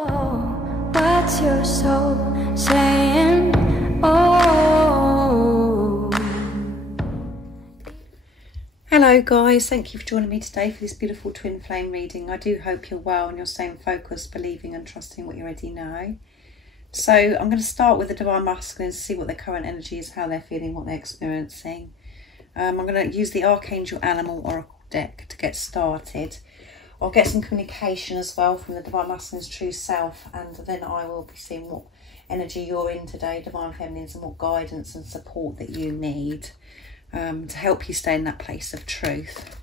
What's your soul saying? Oh. Hello guys, thank you for joining me today for this beautiful twin flame reading. I do hope you're well and you're staying focused, believing and trusting what you already know. So I'm going to start with the Divine Masculine to see what their current energy is, how they're feeling, what they're experiencing. I'm going to use the Archangel Animal Oracle deck to get started. I'll get some communication as well from the Divine Masculine's true self, and then I will be seeing what energy you're in today, Divine Feminines, and what guidance and support that you need to help you stay in that place of truth.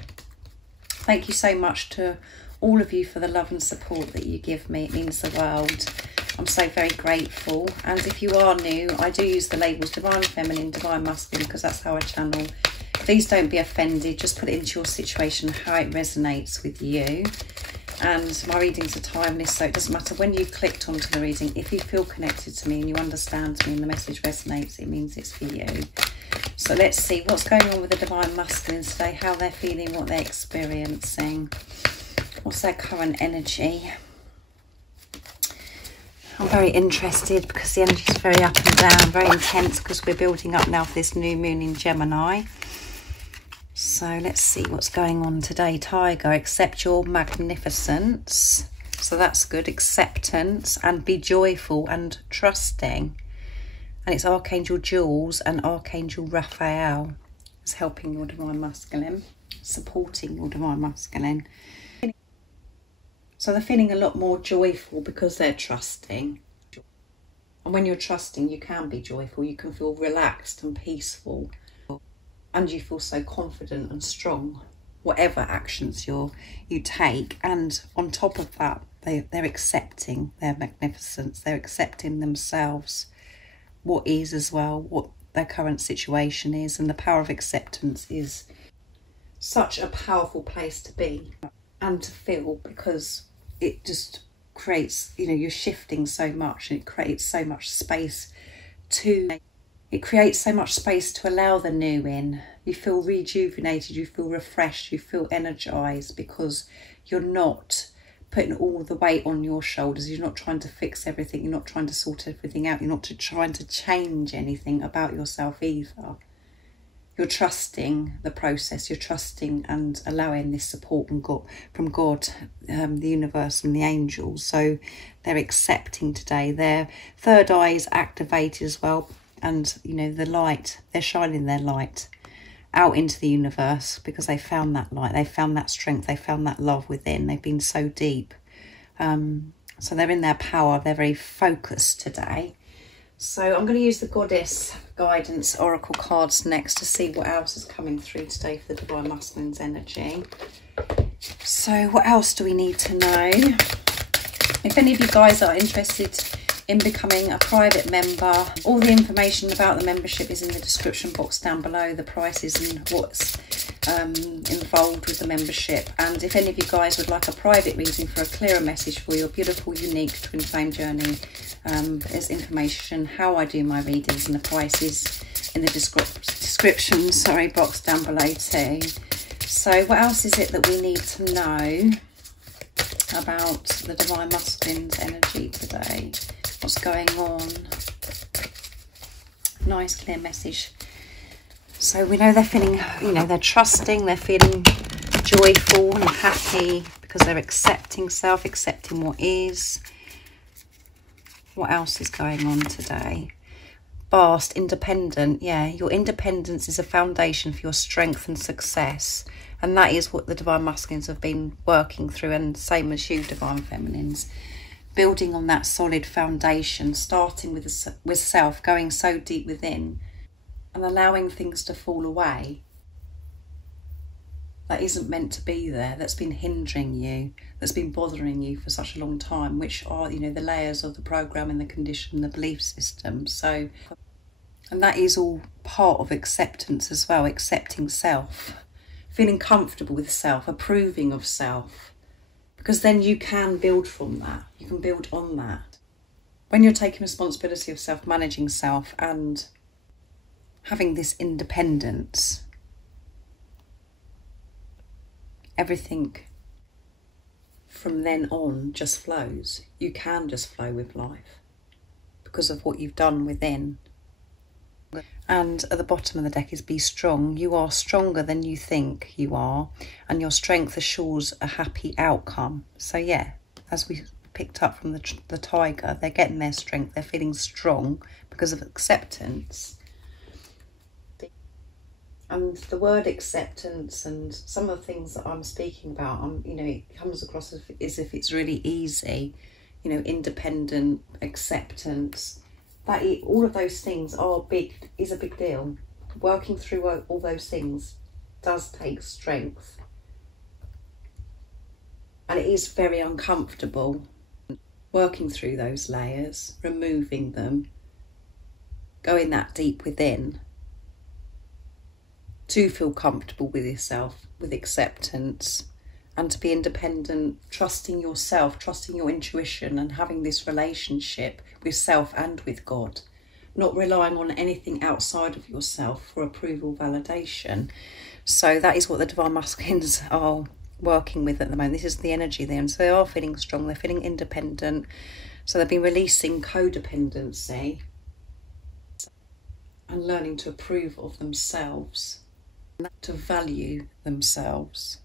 Thank you so much to all of you for the love and support that you give me. It means the world. I'm so very grateful. And if you are new, I do use the labels Divine Feminine, Divine Masculine, because that's how I channel. Please don't be offended, just put it into your situation, how it resonates with you. And my readings are timeless, so it doesn't matter when you've clicked onto the reading. If you feel connected to me and you understand me and the message resonates, it means it's for you. So let's see what's going on with the Divine Masculine today, how they're feeling, what they're experiencing, what's their current energy. I'm very interested because the energy is very up and down, very intense, because we're building up now for this new moon in Gemini. So let's see what's going on today. Tiger, accept your magnificence. So that's good. Acceptance, and be joyful and trusting. And it's Archangel Jules and Archangel Raphael is helping your Divine Masculine, supporting your Divine Masculine. So they're feeling a lot more joyful because they're trusting. And when you're trusting, you can be joyful. You can feel relaxed and peaceful. And you feel so confident and strong, whatever actions you take. And on top of that, they're accepting their magnificence. They're accepting themselves, what is as well, what their current situation is. And the power of acceptance is such a powerful place to be and to feel, because it just creates, you know, you're shifting so much, and it creates so much space to... It creates so much space to allow the new in. You feel rejuvenated, you feel refreshed, you feel energised, because you're not putting all the weight on your shoulders. You're not trying to fix everything. You're not trying to sort everything out. You're not trying to change anything about yourself either. You're trusting the process. You're trusting and allowing this support from God, the universe and the angels. So they're accepting today. Their third eye is activated as well. And, you know, the light, they're shining their light out into the universe because they found that light. They found that strength. They found that love within. They've been so deep. So they're in their power. They're very focused today. So I'm going to use the Goddess Guidance Oracle cards next to see what else is coming through today for the Divine Masculine's energy. So what else do we need to know? If any of you guys are interested in becoming a private member, all the information about the membership is in the description box down below, the prices and what's involved with the membership. And if any of you guys would like a private reading for a clearer message for your beautiful, unique twin flame journey, there's information how I do my readings and the prices in the description box down below too. So what else is it that we need to know about the Divine Masculine's energy today? What's going on? Nice clear message. So we know they're feeling, you know, they're trusting, they're feeling joyful and happy because they're accepting self, accepting what is. What else is going on today? Vast, independent. Yeah, your independence is a foundation for your strength and success. And that is what the Divine Masculines have been working through, and same as you, Divine Feminines. Building on that solid foundation, starting with self, going so deep within and allowing things to fall away that isn't meant to be there, that's been hindering you, that's been bothering you for such a long time, which are, you know, the layers of the program and the condition, the belief system. So, and that is all part of acceptance as well, accepting self, feeling comfortable with self, approving of self. Because then you can build from that. You can build on that. When you're taking responsibility of self, managing self and having this independence, everything from then on just flows. You can just flow with life because of what you've done within. And at the bottom of the deck is be strong. You are stronger than you think you are, and your strength assures a happy outcome. So yeah, as we picked up from the tiger, they're getting their strength. They're feeling strong because of acceptance. And the word acceptance and some of the things that I'm speaking about, you know, it comes across as if it's really easy, you know, independent, acceptance. All of those things is a big deal. Working through all those things does take strength. And it is very uncomfortable working through those layers, removing them, going that deep within to feel comfortable with yourself, with acceptance, and to be independent, trusting yourself, trusting your intuition, and having this relationship with self and with God, not relying on anything outside of yourself for approval, validation. So that is what the Divine Masculines are working with at the moment. This is the energy there, and so they are feeling strong, they're feeling independent. So they've been releasing codependency and learning to approve of themselves, to value themselves.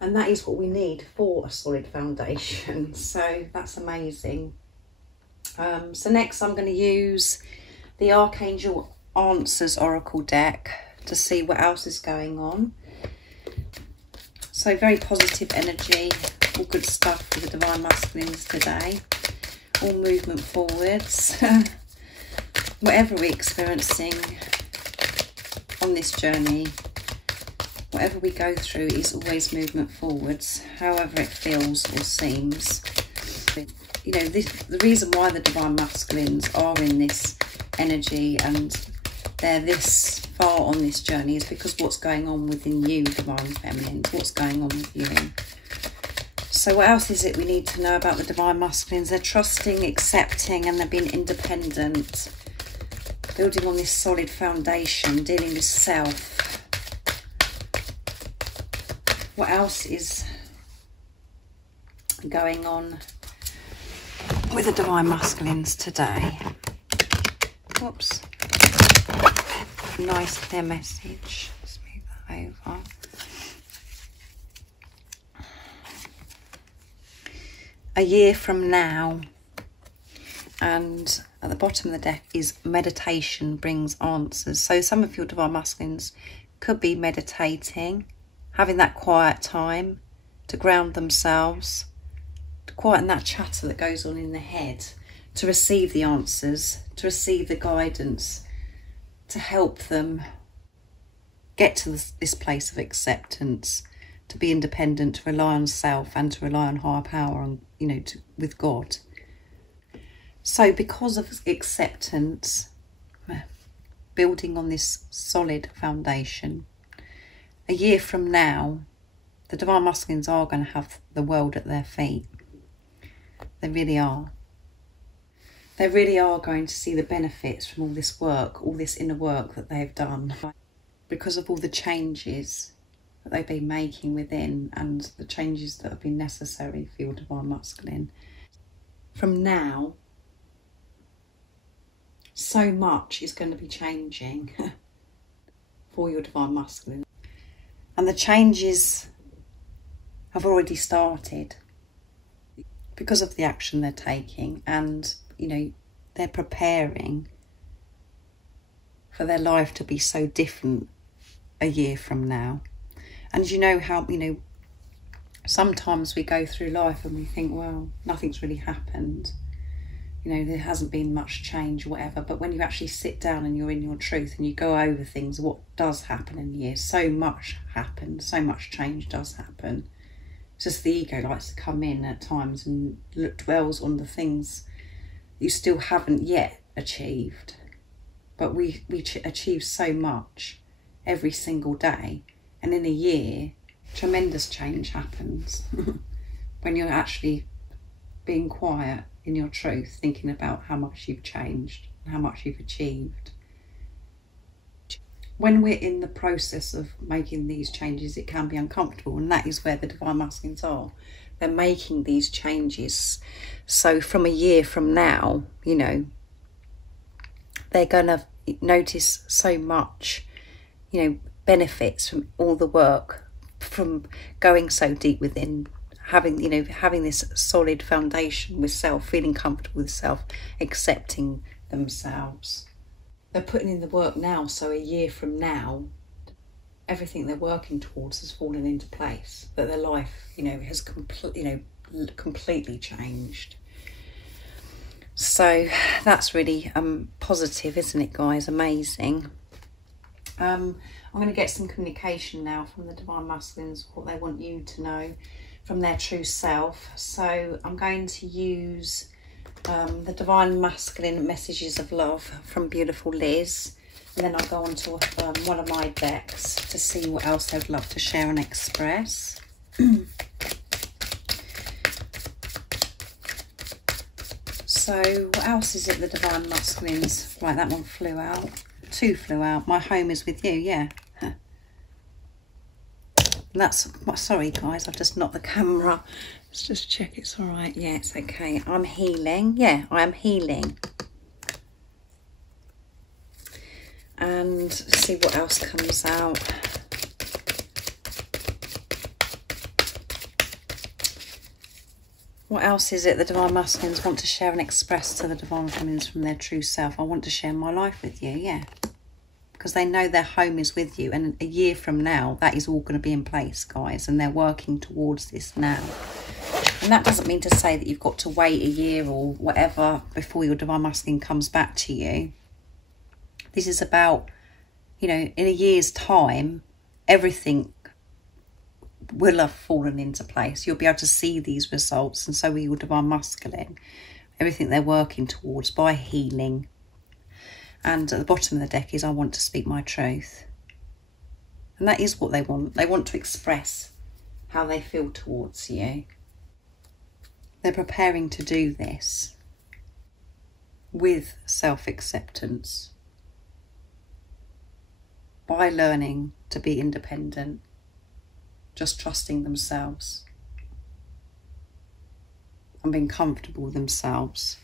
And that is what we need for a solid foundation. So that's amazing. So next I'm going to use the Archangel Answers Oracle deck to see what else is going on. So very positive energy, all good stuff for the Divine Masculines today. All movement forwards. Whatever we're experiencing on this journey, whatever we go through is always movement forwards, however it feels or seems. You know, the reason why the Divine Masculines are in this energy and they're this far on this journey is because what's going on within you, Divine Feminines, what's going on with you. So what else is it we need to know about the Divine Masculines? They're trusting, accepting, and they're being independent, building on this solid foundation, dealing with self. What else is going on with the Divine Masculines today? Whoops. Nice clear message. Let's move that over. A year from now. And at the bottom of the deck is meditation brings answers. So some of your Divine Masculines could be meditating, having that quiet time to ground themselves, to quieten that chatter that goes on in the head, to receive the answers, to receive the guidance, to help them get to this place of acceptance, to be independent, to rely on self and to rely on higher power, and you know, with God. So because of acceptance, building on this solid foundation, a year from now, the Divine Masculines are going to have the world at their feet. They really are. They really are going to see the benefits from all this work, all this inner work that they've done, because of all the changes that they've been making within and the changes that have been necessary for your Divine Masculine. From now, so much is going to be changing for your Divine Masculine. And the changes have already started because of the action they're taking, and you know, they're preparing for their life to be so different a year from now. And you know how, you know, sometimes we go through life and we think, well, nothing's really happened, you know, there hasn't been much change or whatever. But when you actually sit down and you're in your truth and you go over things, what does happen in a year, so much happens, so much change does happen. It's just the ego likes to come in at times and dwells on the things you still haven't yet achieved. But we achieve so much every single day, and in a year tremendous change happens when you're actually being quiet in your truth, thinking about how much you've changed and how much you've achieved. When we're in the process of making these changes, it can be uncomfortable, and that is where the Divine Masculines are. they're making these changes. So from a year from now, you know, they're going to notice so much, you know, benefits from all the work, from going so deep within, having, you know, having this solid foundation with self, feeling comfortable with self, accepting themselves. They're putting in the work now, so a year from now, everything they're working towards has fallen into place, that their life, you know, has completely changed. So that's really positive, isn't it, guys? Amazing. I'm going to get some communication now from the Divine Masculines, what they want you to know from their true self. So I'm going to use the Divine Masculine Messages of Love from beautiful Liz, and then I'll go on to one of my decks to see what else they'd love to share and express. So what else is it, the Divine Masculines? Right, that one flew out. 2 flew out. My home is with you, yeah. That's, sorry guys, I've just knocked the camera. Let's just check it's all right. Yeah, it's okay. I'm healing. Yeah, I am healing. And see what else comes out. What else is it the Divine Masculines want to share and express to the Divine Feminines from their true self? I want to share my life with you, yeah. Because they know their home is with you. And a year from now, that is all going to be in place, guys. And they're working towards this now. And that doesn't mean to say that you've got to wait a year or whatever before your Divine Masculine comes back to you. This is about, you know, in a year's time, everything will have fallen into place. You'll be able to see these results, and so will your Divine Masculine. Everything they're working towards by healing. And at the bottom of the deck is, I want to speak my truth. And that is what they want. They want to express how they feel towards you. They're preparing to do this with self-acceptance, by learning to be independent, just trusting themselves and being comfortable with themselves.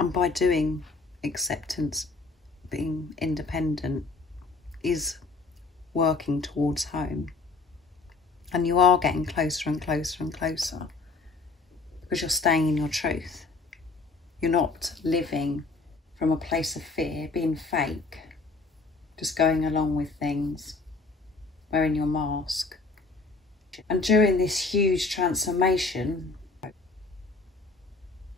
And by doing acceptance, being independent, is working towards home. And you are getting closer and closer and closer, because you're staying in your truth. You're not living from a place of fear, being fake, just going along with things, wearing your mask. And during this huge transformation,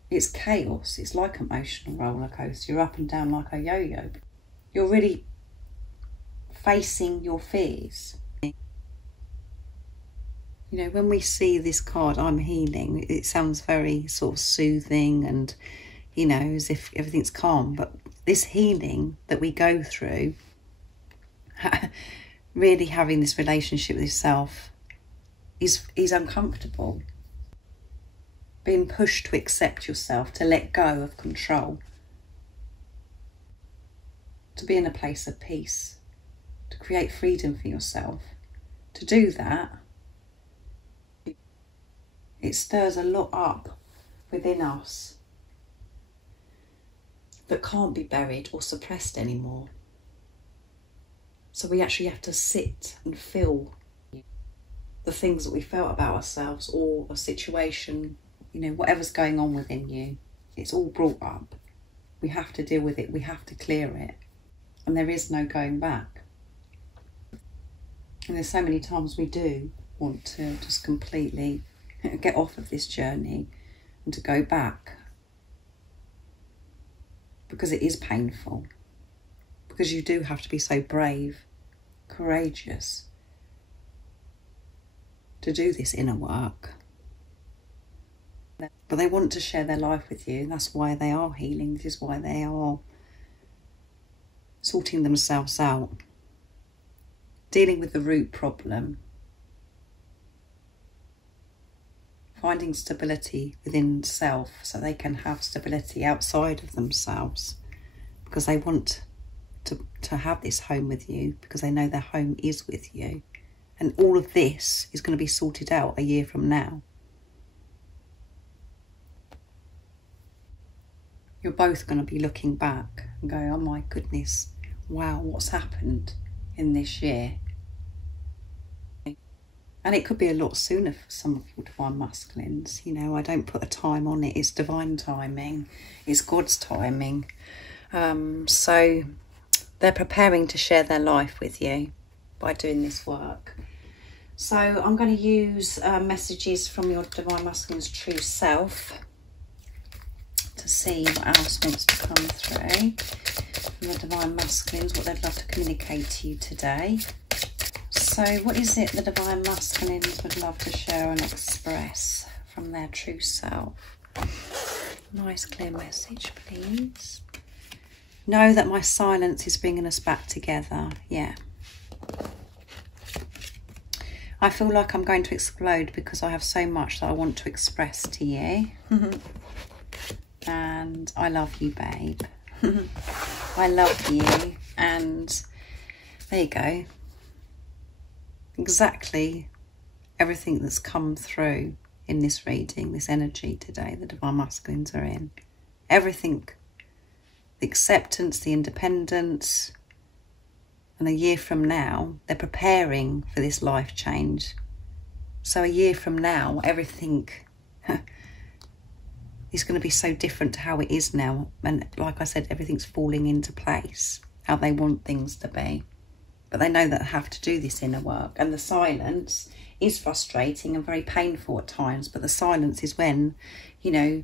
it's chaos. It's like an emotional roller coaster. You're up and down like a yo-yo. You're really facing your fears. You know, when we see this card, I'm healing, it sounds very sort of soothing and, you know, as if everything's calm. But this healing that we go through, really having this relationship with yourself, is uncomfortable. Being pushed to accept yourself, to let go of control, to be in a place of peace, to create freedom for yourself. To do that, it stirs a lot up within us that can't be buried or suppressed anymore. So we actually have to sit and feel the things that we felt about ourselves, or a situation, you know, whatever's going on within you. It's all brought up. We have to deal with it. We have to clear it. And there is no going back. And there's so many times we do want to just completely get off of this journey and to go back, because it is painful. Because you do have to be so brave, courageous to do this inner work. But they want to share their life with you. That's why they are healing. This is why they are sorting themselves out, dealing with the root problem, finding stability within self so they can have stability outside of themselves, because they want to have this home with you, because they know their home is with you. And all of this is going to be sorted out a year from now. You're both going to be looking back and go, oh my goodness, wow, what's happened in this year? And it could be a lot sooner for some of your divine masculines. You know, I don't put a time on it. It's divine timing. It's God's timing. So they're preparing to share their life with you by doing this work. So I'm going to use messages from your divine masculine's true self to see what else wants to come through from the divine masculines, what they'd love to communicate to you today. So what is it the divine masculines would love to share and express from their true self? Nice clear message, please. Know that my silence is bringing us back together. Yeah. I feel like I'm going to explode because I have so much that I want to express to you. And I love you, babe. I love you. And there you go. Exactly everything that's come through in this reading, this energy today, the divine masculines are in. Everything. The acceptance, the independence. And a year from now, they're preparing for this life change. So a year from now, everything is going to be so different to how it is now. And like I said, everything's falling into place, how they want things to be. But they know that they have to do this inner work. And the silence is frustrating and very painful at times. But the silence is when, you know,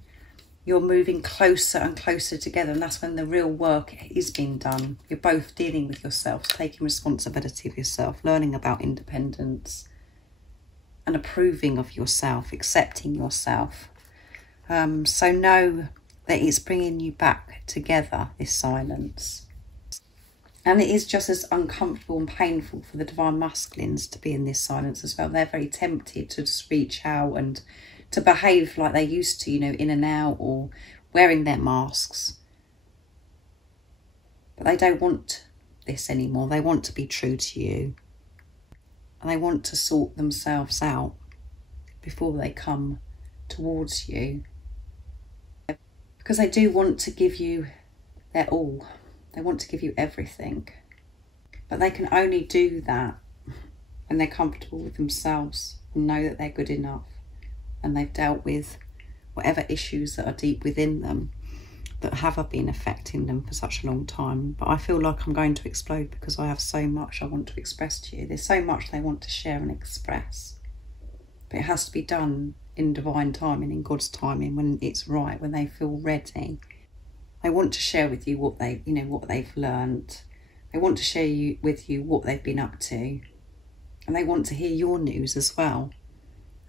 you're moving closer and closer together, and that's when the real work is being done. You're both dealing with yourselves, taking responsibility of yourself, learning about independence and approving of yourself, accepting yourself. So know that it's bringing you back together, this silence. And it is just as uncomfortable and painful for the divine masculines to be in this silence as well. They're very tempted to just reach out and to behave like they used to, you know, in and out or wearing their masks. But they don't want this anymore. They want to be true to you. And they want to sort themselves out before they come towards you. Because they do want to give you their all. They want to give you everything. But they can only do that when they're comfortable with themselves and know that they're good enough. And they've dealt with whatever issues that are deep within them that have been affecting them for such a long time. But I feel like I'm going to explode because I have so much I want to express to you. There's so much they want to share and express. But it has to be done in divine timing, in God's timing, when it's right, when they feel ready. They want to share with you what they, you know, what they've learned. They want to share with you what they've been up to. And they want to hear your news as well.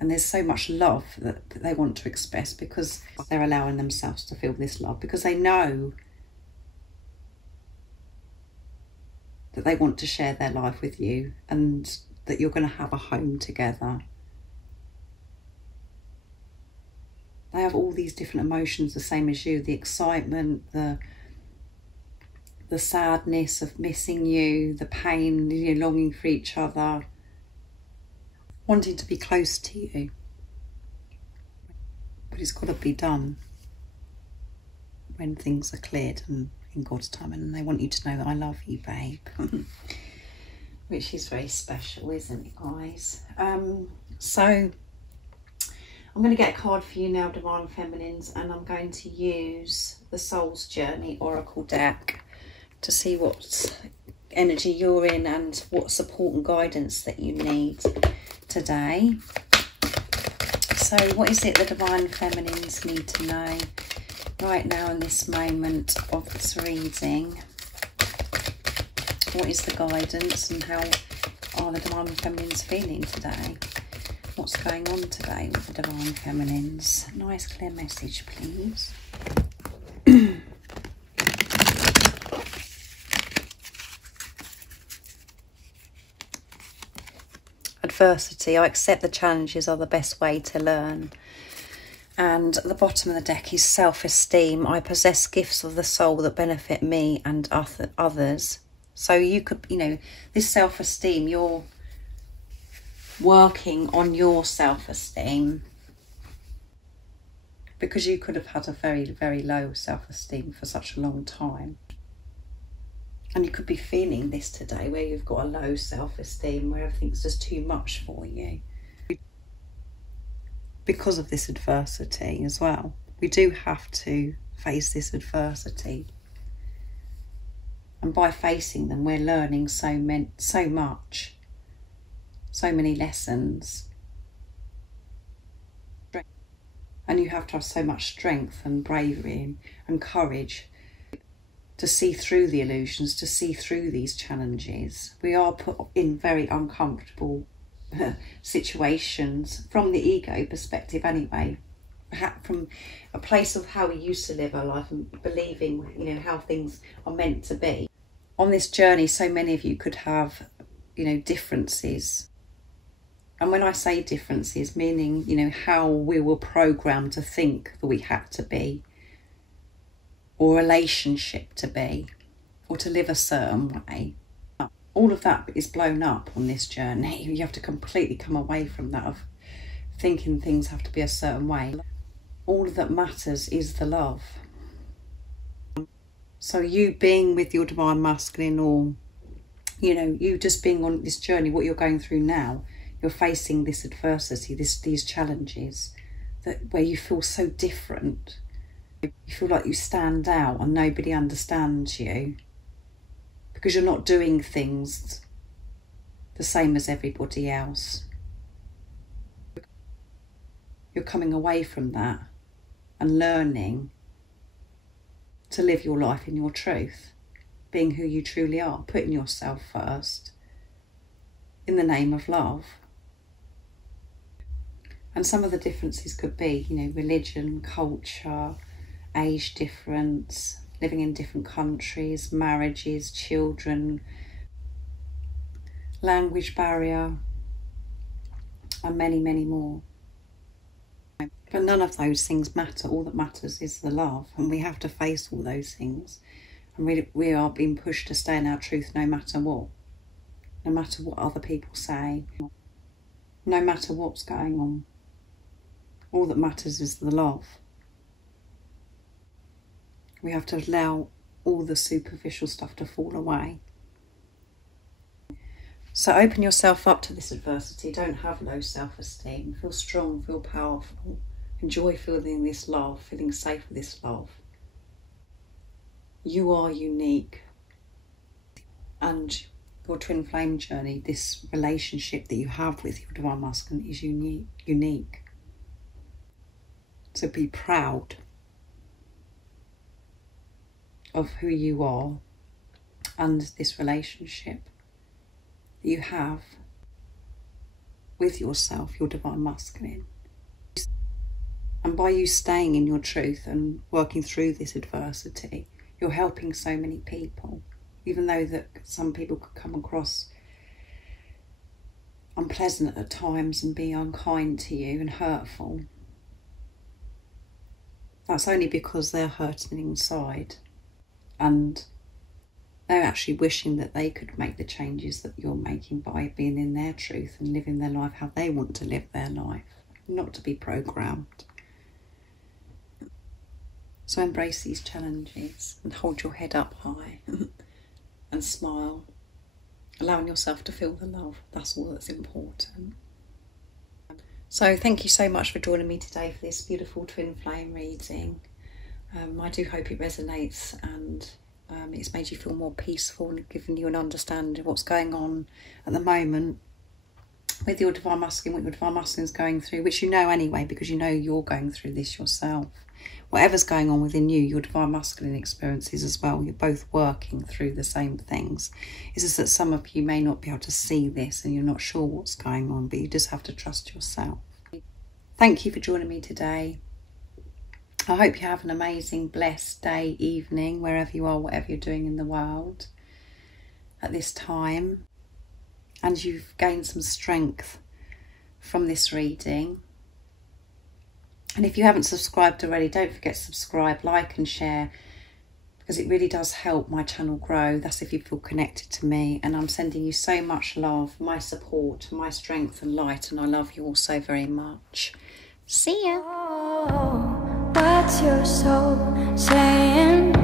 And there's so much love that they want to express because they're allowing themselves to feel this love, because they know that they want to share their life with you and that you're going to have a home together. They have all these different emotions the same as you, the excitement, the sadness of missing you, the pain, you know, longing for each other, wanting to be close to you. But it's got to be done when things are cleared and in God's time. And they want you to know that I love you, babe. Which is very special, isn't it, guys? So I'm going to get a card for you now, Divine Feminines, and I'm going to use the Soul's Journey Oracle deck to see what energy you're in and what support and guidance that you need today. So what is it the Divine Feminines need to know right now in this moment of this reading? What is the guidance and how are the Divine Feminines feeling today? What's going on today with the Divine Feminines? Nice clear message, please. Adversity. I accept the challenges are the best way to learn. And at the bottom of the deck is self-esteem. I possess gifts of the soul that benefit me and others. So you could, you know, this self-esteem, you're working on your self-esteem, because you could have had a very, very low self-esteem for such a long time. And you could be feeling this today, where you've got a low self-esteem, where everything's just too much for you. Because of this adversity as well. We do have to face this adversity. And by facing them, we're learning so much, so many lessons. And you have to have so much strength and bravery and courage to see through the illusions, to see through these challenges. We are put in very uncomfortable situations from the ego perspective anyway, from a place of how we used to live our life and believing, you know, how things are meant to be. On this journey, so many of you could have, you know, differences. And when I say differences, meaning, you know, how we were programmed to think that we had to be, or relationship to be, or to live a certain way. All of that is blown up on this journey. You have to completely come away from that of thinking things have to be a certain way. All that matters is the love. So you being with your divine masculine, or, you know, you just being on this journey, what you're going through now, you're facing this adversity, these challenges, where you feel so different. You feel like you stand out and nobody understands you because you're not doing things the same as everybody else. You're coming away from that and learning to live your life in your truth, being who you truly are, putting yourself first in the name of love. And some of the differences could be, you know, religion, culture, age difference, living in different countries, marriages, children, language barrier, and many, many more. But none of those things matter. All that matters is the love, and we have to face all those things. And we are being pushed to stay in our truth no matter what. No matter what other people say. No matter what's going on. All that matters is the love. We have to allow all the superficial stuff to fall away. So open yourself up to this adversity. Don't have low self-esteem. Feel strong, feel powerful. Enjoy feeling this love, feeling safe with this love. You are unique. And your twin flame journey, this relationship that you have with your divine masculine is unique. So be proud of who you are and this relationship that you have with yourself, your divine masculine. And by you staying in your truth and working through this adversity, you're helping so many people, even though that some people could come across unpleasant at times and be unkind to you and hurtful. That's only because they're hurting inside. And they're actually wishing that they could make the changes that you're making by being in their truth and living their life how they want to live their life, not to be programmed. So embrace these challenges and hold your head up high and smile, allowing yourself to feel the love. That's all that's important. So thank you so much for joining me today for this beautiful twin flame reading. I do hope it resonates and it's made you feel more peaceful and given you an understanding of what's going on at the moment with your divine masculine, what your divine masculine is going through, which you know anyway because you know you're going through this yourself. Whatever's going on within you, your divine masculine experiences as well, you're both working through the same things. It's just that some of you may not be able to see this and you're not sure what's going on, but you just have to trust yourself. Thank you for joining me today. I hope you have an amazing, blessed day, evening, wherever you are, whatever you're doing in the world at this time. And you've gained some strength from this reading. And if you haven't subscribed already, don't forget to subscribe, like and share. because it really does help my channel grow. That's if you feel connected to me, and I'm sending you so much love, my support, my strength and light, and I love you all so very much. See ya. Oh, what's your soul saying?